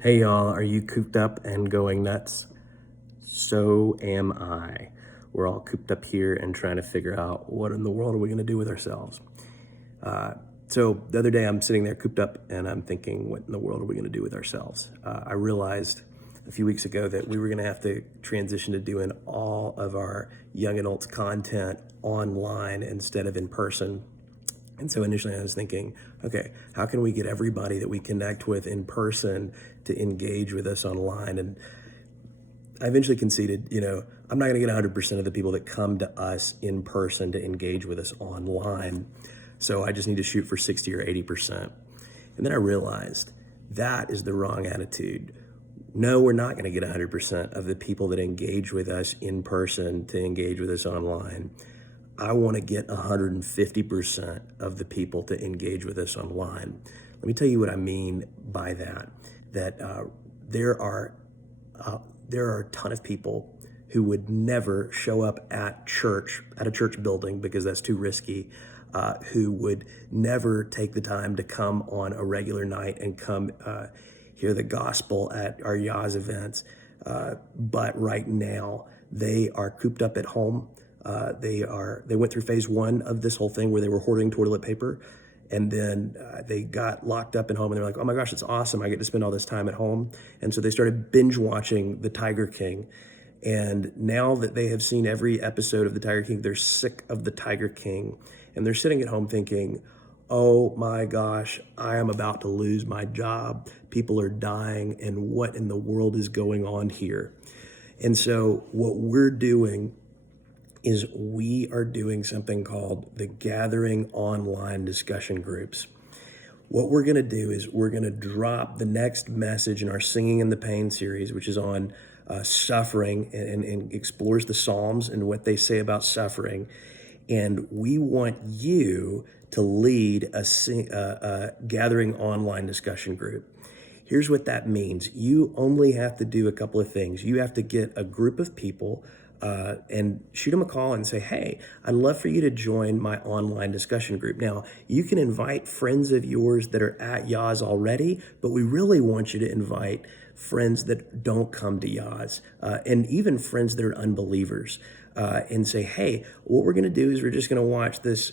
Hey y'all, are you cooped up and going nuts? So am I. We're all cooped up here and trying to figure out what in the world are we going to do with ourselves. So the other day I'm sitting there cooped up and I'm thinking, what in the world are we going to do with ourselves? I realized a few weeks ago that we were going to have to transition to doing all of our young adults content online instead of in person. And so initially I was thinking, okay, how can we get everybody that we connect with in person to engage with us online? And I eventually conceded, I'm not going to get 100% of the people that come to us in person to engage with us online. So I just need to shoot for 60 or 80%. And then I realized that is the wrong attitude. No, we're not going to get 100% of the people that engage with us in person to engage with us online. I want to get 150% of the people to engage with us online. Let me tell you what I mean by that. That there are a ton of people who would never show up at a church building, because that's too risky, who would never take the time to come on a regular night and come hear the gospel at our Yaz events. But right now, they are cooped up at home. They went through phase one of this whole thing where they were hoarding toilet paper, and then they got locked up at home, and they're like, oh my gosh, it's awesome, I get to spend all this time at home. And so they started binge watching The Tiger King. And now that they have seen every episode of The Tiger King, they're sick of The Tiger King, and they're sitting at home thinking, oh my gosh, I am about to lose my job, people are dying, and what in the world is going on here? And so what we're doing is we are doing something called the Gathering Online Discussion Groups. What we're going to do is we're going to drop the next message in our Singing in the Pain series, which is on suffering and explores the Psalms and what they say about suffering. And we want you to lead a Gathering Online Discussion Group. Here's what that means. You only have to do a couple of things. You have to get a group of people and shoot them a call and say, hey, I'd love for you to join my online discussion group. Now, you can invite friends of yours that are at Yaz already, but we really want you to invite friends that don't come to Yaz, and even friends that are unbelievers, and say, hey, what we're going to do is we're just going to watch this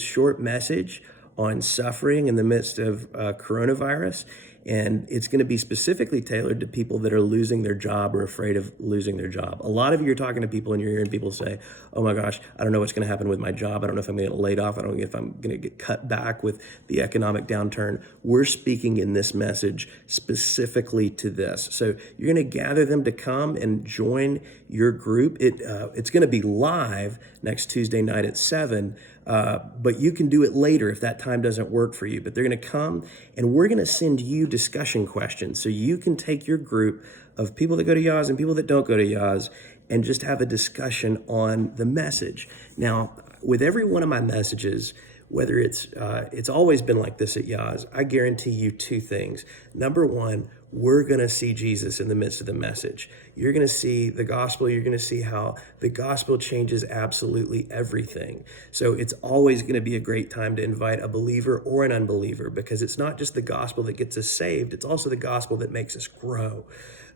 short message on suffering in the midst of coronavirus. And it's going to be specifically tailored to people that are losing their job or afraid of losing their job. A lot of you are talking to people and you're hearing people say, oh my gosh, I don't know what's going to happen with my job. I don't know if I'm going to get laid off. I don't know if I'm going to get cut back with the economic downturn. We're speaking in this message specifically to this. So you're going to gather them to come and join your group. It's going to be live next Tuesday night at 7. But you can do it later if that time doesn't work for you. But they're going to come and we're going to send you discussion questions. So you can take your group of people that go to Yaz and people that don't go to Yaz and just have a discussion on the message. Now, with every one of my messages, whether it's always been like this at Yaz, I guarantee you two things. Number one, we're going to see Jesus in the midst of the message. You're going to see the gospel. You're going to see how the gospel changes absolutely everything. So it's always going to be a great time to invite a believer or an unbeliever, because it's not just the gospel that gets us saved. It's also the gospel that makes us grow.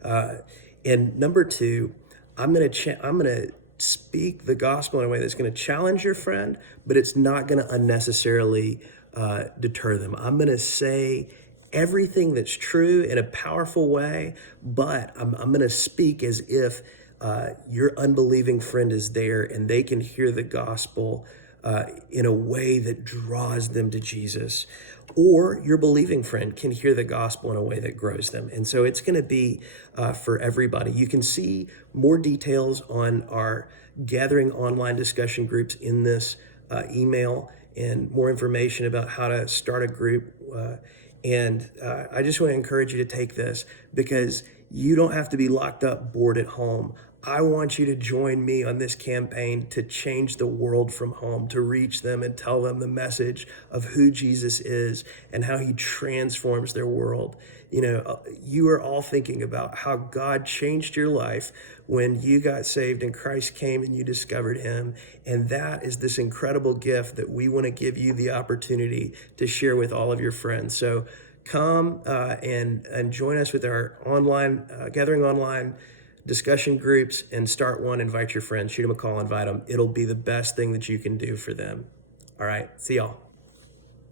And number two, I'm going to speak the gospel in a way that's going to challenge your friend, but it's not going to unnecessarily deter them. I'm going to say everything that's true in a powerful way, but I'm going to speak as if your unbelieving friend is there and they can hear the gospel in a way that draws them to Jesus, or your believing friend can hear the gospel in a way that grows them. And so it's going to be for everybody. You can see more details on our Gathering Online Discussion Groups in this email, and more information about how to start a group. And I just want to encourage you to take this, because you don't have to be locked up, bored at home. I want you to join me on this campaign to change the world from home, to reach them and tell them the message of who Jesus is and how he transforms their world. You are all thinking about how God changed your life when you got saved and Christ came and you discovered him. And that is this incredible gift that we want to give you the opportunity to share with all of your friends. So come and join us with our online gathering online discussion groups, and start one. Invite your friends, shoot them a call, invite them. It'll be the best thing that you can do for them. All right, see y'all.